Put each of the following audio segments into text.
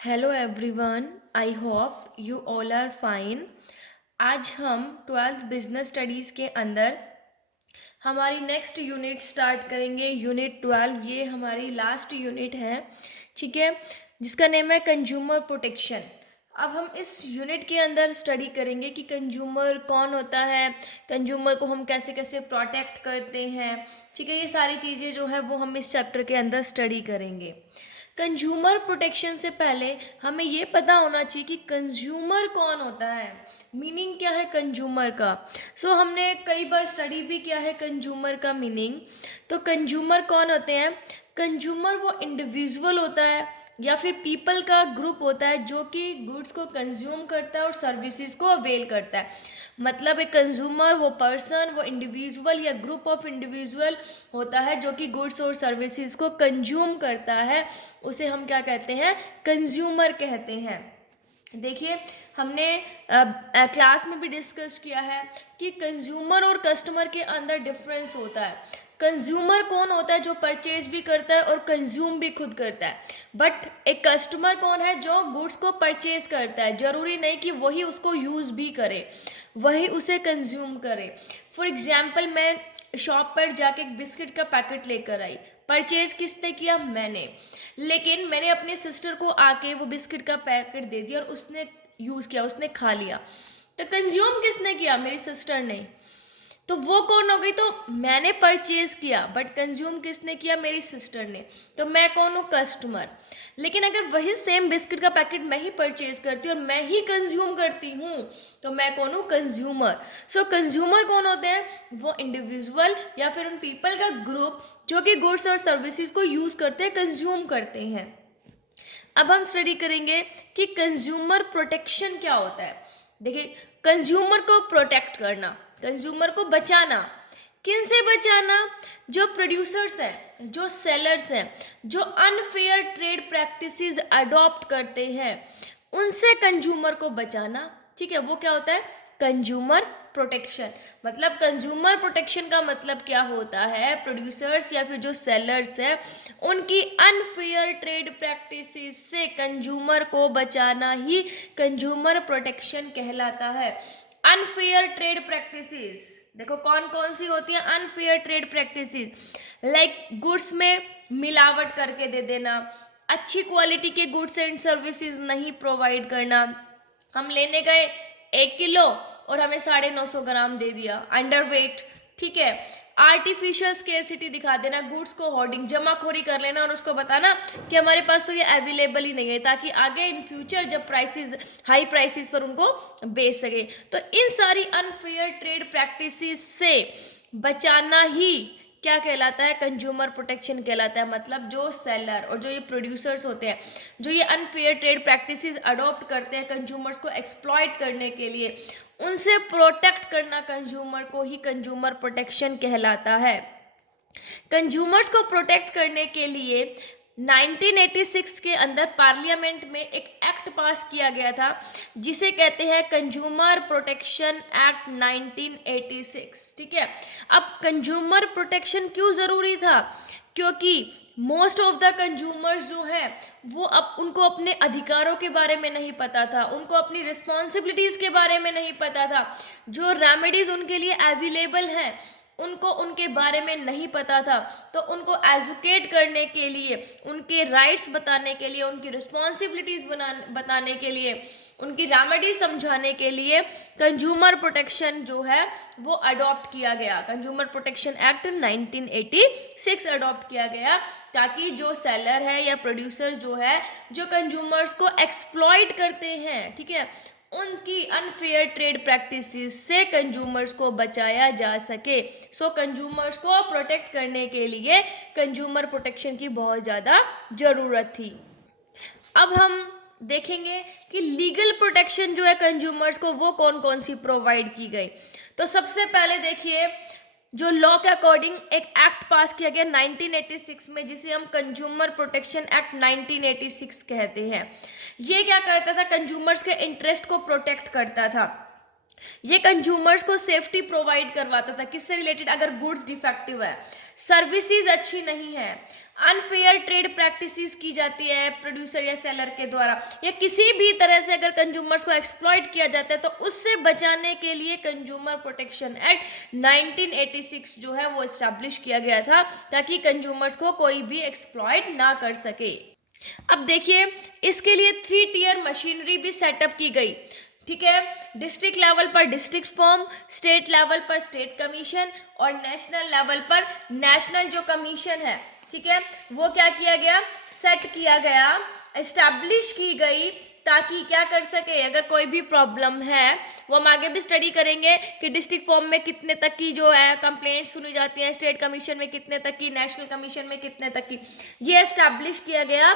Hello everyone, I hope you all are fine. आज हम twelfth business studies के अंदर हमारी नेक्स्ट यूनिट स्टार्ट करेंगे। यूनिट 12 ये हमारी लास्ट यूनिट है, ठीक है, जिसका नेम है कंज्यूमर प्रोटेक्शन। अब हम इस यूनिट के अंदर स्टडी करेंगे कि कंज्यूमर कौन होता है, कंज्यूमर को हम कैसे कैसे प्रोटेक्ट करते हैं, ठीक है। ये सारी चीज़ें जो है वो हम इस चैप्टर के अंदर स्टडी करेंगे। कंज्यूमर प्रोटेक्शन से पहले हमें ये पता होना चाहिए कि कंज्यूमर कौन होता है, मीनिंग क्या है कंज्यूमर का। हमने कई बार स्टडी भी किया है कंज्यूमर का मीनिंग। तो कंज्यूमर कौन होते हैं? कंज्यूमर वो इंडिविजुअल होता है या फिर पीपल का ग्रुप होता है जो कि गुड्स को कंज्यूम करता है और सर्विसेज को अवेल करता है। मतलब एक कंज्यूमर वो पर्सन, वो इंडिविजुअल या ग्रुप ऑफ इंडिविजुअल होता है जो कि गुड्स और सर्विसेज को कंज्यूम करता है, उसे हम क्या कहते हैं? कंज्यूमर कहते हैं। देखिए, हमने क्लास में भी डिस्कस किया है कि कंज्यूमर और कस्टमर के अंदर डिफरेंस होता है। कंज्यूमर कौन होता है? जो परचेज भी करता है और कंज्यूम भी खुद करता है। बट एक कस्टमर कौन है? जो गुड्स को परचेज करता है, जरूरी नहीं कि वही उसको यूज़ भी करे, वही उसे कंज्यूम करे। फॉर एग्जाम्पल, मैं शॉप पर जाके एक बिस्किट का पैकेट लेकर आई, परचेज किसने किया? मैंने। लेकिन मैंने अपने सिस्टर को आके वो बिस्किट का पैकेट दे दिया और उसने यूज़ किया, उसने खा लिया। तो कंज्यूम किसने किया? मेरी सिस्टर ने। तो वो कौन हो गई? तो मैंने परचेज किया बट कंज्यूम किसने किया? मेरी सिस्टर ने। तो मैं कौन हूँ? कस्टमर। लेकिन अगर वही सेम बिस्किट का पैकेट मैं ही परचेज करती हूँ और मैं ही कंज्यूम करती हूँ तो मैं कौन हूँ? कंज्यूमर। कंज्यूमर कौन होते हैं? वो इंडिविजुअल या फिर उन पीपल का ग्रुप जो कि गुड्स और सर्विसेज को यूज करते हैं, कंज्यूम करते हैं। अब हम स्टडी करेंगे कि कंज्यूमर प्रोटेक्शन क्या होता है। देखिए, कंज्यूमर को प्रोटेक्ट करना, कंज्यूमर को बचाना। किन से बचाना? जो प्रोड्यूसर्स हैं, जो सेलर्स हैं, जो अनफेयर ट्रेड प्रैक्टिसेस अडॉप्ट करते हैं, उनसे कंज्यूमर को बचाना, ठीक है। वो क्या होता है? Consumer protection. मतलब कंज्यूमर प्रोटेक्शन का मतलब क्या होता है? प्रोड्यूसर्स या फिर जो सेलर्स हैं, उनकी अनफेयर ट्रेड प्रैक्टिसेस से कंज्यूमर को बचाना ही कंज्यूमर प्रोटेक्शन कहलाता है। अनफेयर ट्रेड प्रैक्टिसेस देखो कौन कौन सी होती है? Unfair trade practices like goods में मिलावट करके दे देना, अच्छी क्वालिटी के गुड्स एंड सर्विसेज नहीं प्रोवाइड करना। हम लेने गए 1 किलो और हमें 950 ग्राम दे दिया, अंडर वेट, ठीक है। आर्टिफिशियल स्केर्सिटी दिखा देना, गुड्स को होर्डिंग, जमाखोरी कर लेना और उसको बताना कि हमारे पास तो ये अवेलेबल ही नहीं है, ताकि आगे इन फ्यूचर जब प्राइसेस हाई प्राइसेस पर उनको बेच सके। तो इन सारी अनफेयर ट्रेड प्रैक्टिसेस से बचाना ही क्या कहलाता है? कंज्यूमर प्रोटेक्शन कहलाता है। मतलब जो सेलर और जो ये प्रोड्यूसर्स होते हैं, जो ये अनफेयर ट्रेड प्रैक्टिसेस अडॉप्ट करते हैं कंज्यूमर्स को एक्सप्लॉइट करने के लिए, उनसे प्रोटेक्ट करना कंज्यूमर को ही कंज्यूमर प्रोटेक्शन कहलाता है। कंज्यूमर्स को प्रोटेक्ट करने के लिए 1986 के अंदर पार्लियामेंट में एक एक्ट पास किया गया था जिसे कहते हैं कंज्यूमर प्रोटेक्शन एक्ट 1986, ठीक है। अब कंज्यूमर प्रोटेक्शन क्यों ज़रूरी था? क्योंकि मोस्ट ऑफ द कंज्यूमर्स जो है वो अब उनको अपने अधिकारों के बारे में नहीं पता था, उनको अपनी रिस्पॉन्सिबिलिटीज़ के बारे में नहीं पता था, जो रेमेडीज़ उनके लिए अवेलेबल हैं उनको उनके बारे में नहीं पता था। तो उनको एजुकेट करने के लिए, उनके राइट्स बताने के लिए, उनकी रिस्पॉन्सिबिलिटीज़ बताने के लिए, उनकी रेमेडी समझाने के लिए कंज्यूमर प्रोटेक्शन जो है वो अडॉप्ट किया गया। कंज्यूमर प्रोटेक्शन एक्ट 1986 अडॉप्ट किया गया ताकि जो सेलर है या प्रोड्यूसर जो है, जो कंज्यूमर्स को एक्सप्लॉइट करते हैं, ठीक है, उनकी अनफेयर ट्रेड प्रैक्टिसेस से कंज्यूमर्स को बचाया जा सके। कंज्यूमर्स को प्रोटेक्ट करने के लिए कंज्यूमर प्रोटेक्शन की बहुत ज़्यादा ज़रूरत थी। अब हम देखेंगे कि लीगल प्रोटेक्शन जो है कंज्यूमर्स को वो कौन कौन सी प्रोवाइड की गई। तो सबसे पहले देखिए, जो लॉ के अकॉर्डिंग एक एक्ट पास किया गया 1986 में जिसे हम कंज्यूमर प्रोटेक्शन एक्ट 1986 कहते हैं। ये क्या करता था? कंज्यूमर्स के इंटरेस्ट को प्रोटेक्ट करता था। ये कंज्यूमर्स को सेफ्टी प्रोवाइड करवाता था, किससे रिलेटेड, अगर गुड्स डिफेक्टिव है, सर्विसेज अच्छी नहीं है, अनफेयर ट्रेड प्रैक्टिसेस की जाती है प्रोड्यूसर या सेलर के द्वारा, या किसी भी तरह से अगर कंज्यूमर्स को एक्सप्लॉइट किया जाता है, तो उससे बचाने के लिए कंज्यूमर प्रोटेक्शन एक्ट 1986 जो है वो इस्टेब्लिश किया गया था, ताकि कंज्यूमर्स को कोई भी एक्सप्लॉइट ना कर सके। अब देखिए, इसके लिए 3 टियर मशीनरी भी सेटअप की गई, ठीक है। डिस्ट्रिक्ट लेवल पर डिस्ट्रिक्ट फॉर्म, स्टेट लेवल पर स्टेट कमीशन, और नेशनल लेवल पर नेशनल जो कमीशन है, ठीक है, वो क्या किया गया, सेट किया गया, एस्टैब्लिश की गई, ताकि क्या कर सके, अगर कोई भी प्रॉब्लम है, वो हम आगे भी स्टडी करेंगे कि डिस्ट्रिक्ट फॉर्म में कितने तक की जो है कंप्लेंट सुनी जाती है, स्टेट कमीशन में कितने तक की, नेशनल कमीशन में कितने तक की, ये एस्टैब्लिश किया गया,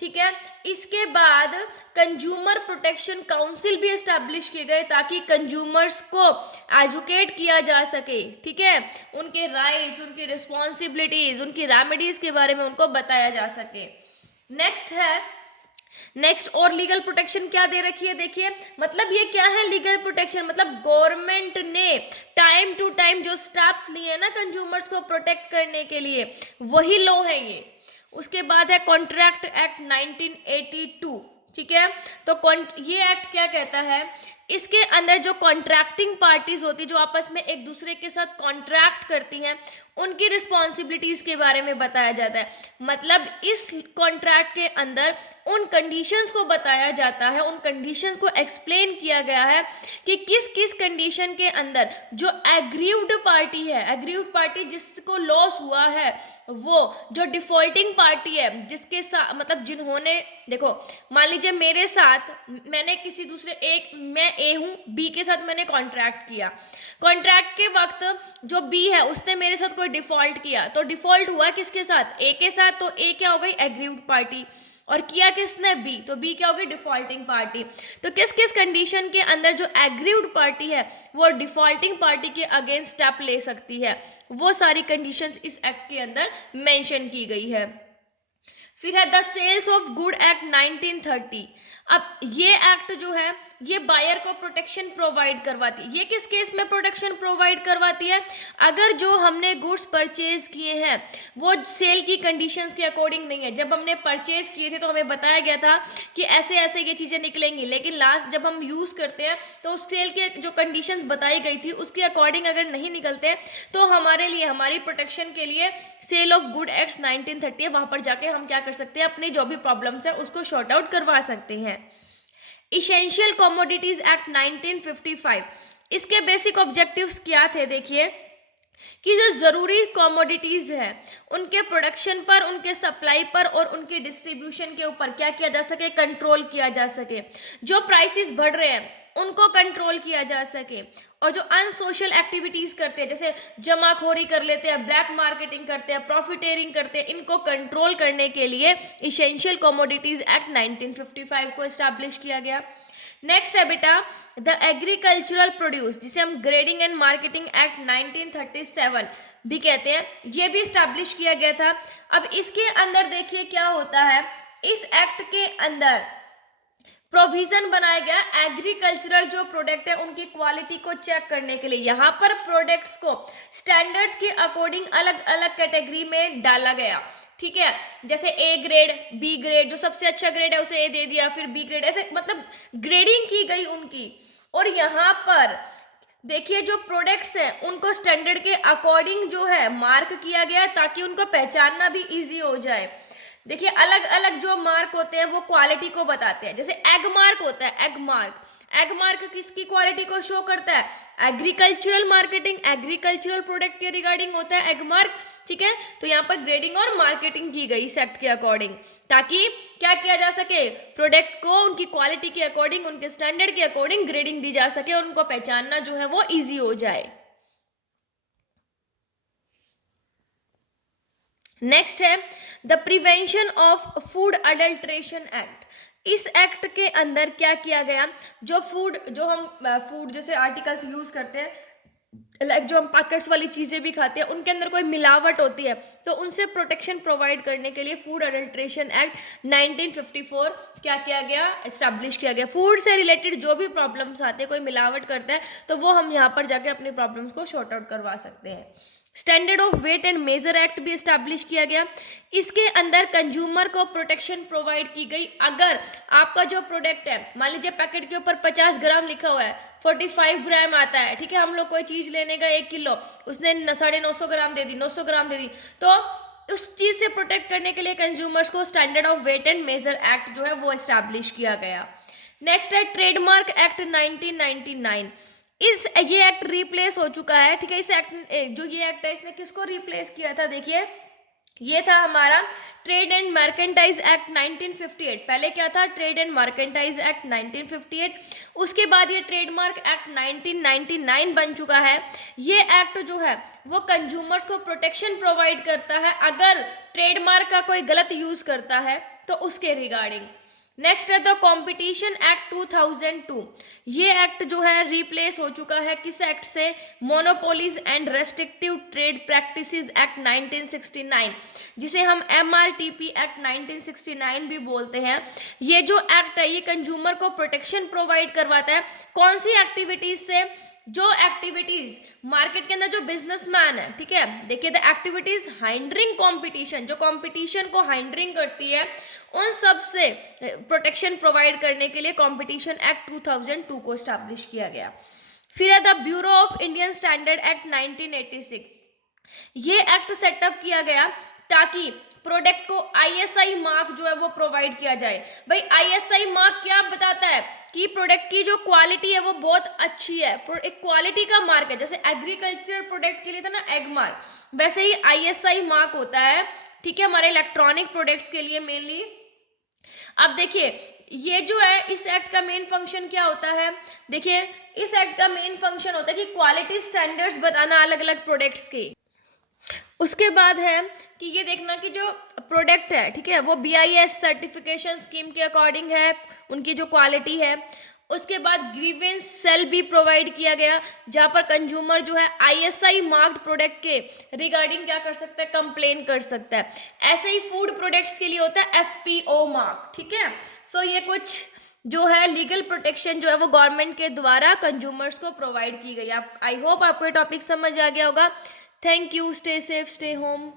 ठीक है। इसके बाद कंज्यूमर प्रोटेक्शन काउंसिल भी एस्टैब्लिश किए गए, ताकि कंज्यूमर्स को एजुकेट किया जा सके, ठीक है, उनके राइट्स, उनकी रिस्पॉन्सिबिलिटीज, उनकी रेमेडीज के बारे में उनको बताया जा सके। नेक्स्ट और लीगल प्रोटेक्शन क्या दे रखी है, देखिए, मतलब ये क्या है लीगल प्रोटेक्शन, मतलब गवर्नमेंट ने टाइम टू टाइम जो स्टेप्स लिए ना कंज्यूमर्स को प्रोटेक्ट करने के लिए, वही लॉ है ये। उसके बाद है कॉन्ट्रैक्ट एक्ट 1982, ठीक है। तो ये एक्ट क्या कहता है, इसके अंदर जो कॉन्ट्रैक्टिंग पार्टीज होती है, जो आपस में एक दूसरे के साथ कॉन्ट्रैक्ट करती हैं, उनकी रिस्पॉन्सिबिलिटीज के बारे में बताया जाता है। मतलब इस कॉन्ट्रैक्ट के अंदर उन कंडीशंस को बताया जाता है, उन कंडीशंस को एक्सप्लेन किया गया है कि किस किस कंडीशन के अंदर जो एग्रीव्ड पार्टी है, एग्रीव्ड पार्टी जिसको लॉस हुआ है, वो जो डिफॉल्टिंग पार्टी है, जिसके साथ मतलब जिन्होंने, देखो मान लीजिए मेरे साथ, मैंने किसी दूसरे मैं ए हूँ, बी के साथ मैंने कॉन्ट्रैक्ट किया, कॉन्ट्रैक्ट के वक्त जो बी है उसने मेरे साथ कोई डिफॉल्ट किया, तो डिफॉल्ट हुआ किसके साथ, ए के साथ, तो ए क्या हो गई, एग्रीव्ड पार्टी, और किया किसने, बी, तो बी क्या हो गई, डिफॉल्टिंग पार्टी। तो किस किस कंडीशन के अंदर जो एग्रीव्ड पार्टी है वो डिफॉल्टिंग पार्टी के अगेंस्ट स्टेप ले सकती है, वो सारी कंडीशंस इस एक्ट के अंदर मेंशन की गई है। फिर है the sales of good act 1930। अब ये एक्ट जो है ये बायर को प्रोटेक्शन प्रोवाइड करवाती है। ये किस केस में प्रोटेक्शन प्रोवाइड करवाती है, अगर जो हमने गुड्स परचेज किए हैं वो सेल की कंडीशंस के अकॉर्डिंग नहीं है। जब हमने परचेज किए थे तो हमें बताया गया था कि ऐसे ऐसे ये चीज़ें निकलेंगी, लेकिन लास्ट जब हम यूज़ करते हैं तो उस सेल के जो कंडीशंस बताई गई थी उसके अकॉर्डिंग अगर नहीं निकलते तो हमारे लिए, हमारी प्रोटेक्शन के लिए सेल ऑफ गुड एक्ट 1930 है, वहाँ पर जाके हम क्या कर सकते हैं, अपनी जो भी प्रॉब्लम्स है उसको शॉर्ट आउट करवा सकते हैं। इसेंशियल कमोडिटीज एक्ट 1955, इसके बेसिक ऑब्जेक्टिव्स क्या थे, देखिए कि जो ज़रूरी कमोडिटीज़ है उनके प्रोडक्शन पर, उनके सप्लाई पर और उनके डिस्ट्रीब्यूशन के ऊपर क्या किया जा सके, कंट्रोल किया जा सके। जो प्राइसेस बढ़ रहे हैं उनको कंट्रोल किया जा सके, और जो अनसोशल एक्टिविटीज़ करते हैं, जैसे जमाखोरी कर लेते हैं, ब्लैक मार्केटिंग करते हैं, प्रॉफिटेरिंग करते हैं, इनको कंट्रोल करने के लिए इसेंशियल कमोडिटीज़ एक्ट 1955 को इस्टेब्लिश किया गया। नेक्स्ट है बेटा द एग्रीकल्चरल प्रोड्यूस, जिसे हम ग्रेडिंग एंड मार्केटिंग एक्ट 1937 भी कहते हैं, ये भी इस्टेब्लिश किया गया था। अब इसके अंदर देखिए क्या होता है, इस एक्ट के अंदर प्रोविजन बनाया गया एग्रीकल्चरल जो प्रोडक्ट है उनकी क्वालिटी को चेक करने के लिए। यहाँ पर प्रोडक्ट्स को स्टैंडर्ड्स के अकॉर्डिंग अलग अलग कैटेगरी में डाला गया, ठीक है। जैसे ए ग्रेड, बी ग्रेड, जो सबसे अच्छा ग्रेड है उसे ए दे दिया, फिर बी ग्रेड, ऐसे मतलब ग्रेडिंग की गई उनकी। और यहाँ पर देखिए जो प्रोडक्ट्स हैं उनको स्टैंडर्ड के अकॉर्डिंग जो है मार्क किया गया, ताकि उनको पहचानना भी इजी हो जाए। देखिए अलग अलग जो मार्क होते हैं वो क्वालिटी को बताते हैं। जैसे एग मार्क होता है, एग मार्क किसकी क्वालिटी को शो करता है, एग्रीकल्चरल मार्केटिंग, एग्रीकल्चरल प्रोडक्ट के रिगार्डिंग होता है एग मार्क, ठीक है। तो यहाँ पर ग्रेडिंग और मार्केटिंग की गई इस एक्ट के अकॉर्डिंग, ताकि क्या किया जा सके, प्रोडक्ट को उनकी क्वालिटी के अकॉर्डिंग, उनके स्टैंडर्ड के अकॉर्डिंग ग्रेडिंग दी जा सके और उनको पहचानना जो है वो ईजी हो जाए। नेक्स्ट है the prevention of food adulteration act. इस एक्ट के अंदर क्या किया गया, जो फूड, जो हम फूड जैसे आर्टिकल्स यूज करते हैं लाइक जो हम पैकेट्स वाली चीज़ें भी खाते हैं उनके अंदर कोई मिलावट होती है, तो उनसे प्रोटेक्शन प्रोवाइड करने के लिए फूड अडल्ट्रेशन एक्ट 1954 क्या किया गया, एस्टैब्लिश किया गया। फूड से रिलेटेड जो भी प्रॉब्लम्स आते हैं, कोई मिलावट करता है, तो वो हम यहाँ पर जाके अपने प्रॉब्लम्स को शॉर्ट आउट करवा सकते हैं। Standard of weight and measure act भी इस्टेब्लिश किया गया। इसके अंदर कंज्यूमर को प्रोटेक्शन प्रोवाइड की गई। अगर आपका जो प्रोडक्ट है, मान लीजिए पैकेट के ऊपर 50 ग्राम लिखा हुआ है, 45 ग्राम आता है, ठीक है, हम लोग कोई चीज़ लेने का 1 किलो, उसने 950 ग्राम दे दी, 900 ग्राम दे दी, तो उस चीज़ से प्रोटेक्ट करने के लिए कंज्यूमर्स को standard of weight and measure act जो है वो इस्टेब्लिश किया गया। नेक्स्ट है ट्रेडमार्क एक्ट 1999। ये एक्ट रिप्लेस हो चुका है, ठीक है। इस एक्ट जो ये एक्ट है इसने किसको रिप्लेस किया था, देखिए ये था हमारा ट्रेड एंड मर्केंटाइज एक्ट 1958। पहले क्या था, ट्रेड एंड मर्केंटाइज एक्ट 1958। उसके बाद ये ट्रेडमार्क एक्ट 1999 बन चुका है। ये एक्ट जो है वो कंज्यूमर्स को प्रोटेक्शन प्रोवाइड करता है अगर ट्रेडमार्क का कोई गलत यूज करता है तो उसके रिगार्डिंग। नेक्स्ट है द कंपटीशन एक्ट 2002। ये एक्ट जो है रिप्लेस हो चुका है किस एक्ट से, monopolies and restrictive trade practices act 1969, जिसे हम MRTP एक्ट 1969 भी बोलते हैं। ये जो एक्ट है ये कंज्यूमर को प्रोटेक्शन प्रोवाइड करवाता है। कौन सी एक्टिविटीज से, जो एक्टिविटीज मार्केट के अंदर जो बिजनेसमैन है, ठीक है, देखिए द एक्टिविटीज हाइंडरिंग कंपटीशन, जो कंपटीशन को हाइंडरिंग करती है, उन सब से प्रोटेक्शन प्रोवाइड करने के लिए कंपटीशन एक्ट 2002 को स्टैब्लिश किया गया। फिर है the bureau of Indian standard act 1986। ये एक्ट सेटअप किया गया ताकि प्रोडक्ट को ISI मार्क जो है वो प्रोवाइड किया जाए। भाई ISI मार्क क्या बताता है कि प्रोडक्ट की जो क्वालिटी है वो बहुत अच्छी है, एक क्वालिटी का मार्क है। जैसे एग्रीकल्चर प्रोडक्ट के लिए था ना एग मार्क, वैसे ही ISI मार्क होता है, ठीक है, हमारे इलेक्ट्रॉनिक प्रोडक्ट्स के लिए मेनली। अब देखिए ये जो है इस एक्ट का मेन फंक्शन क्या होता है, देखिए इस एक्ट का मेन फंक्शन होता है कि क्वालिटी स्टैंडर्ड्स बताना अलग अलग प्रोडक्ट्स के। उसके बाद है कि ये देखना कि जो प्रोडक्ट है, ठीक है, वो BIS सर्टिफिकेशन स्कीम के अकॉर्डिंग है, उनकी जो क्वालिटी है। उसके बाद ग्रीवेंस सेल भी प्रोवाइड किया गया जहाँ पर कंज्यूमर जो है ISI मार्क्ड प्रोडक्ट के रिगार्डिंग क्या कर सकता है, कंप्लेन कर सकता है। ऐसे ही फूड प्रोडक्ट्स के लिए होता है FPO मार्क, ठीक है। सो ये कुछ जो है लीगल प्रोटेक्शन जो है वो गवर्नमेंट के द्वारा कंज्यूमर्स को प्रोवाइड की गई। आप आई होप आपको ये टॉपिक समझ आ गया होगा। Thank you, stay safe, stay home.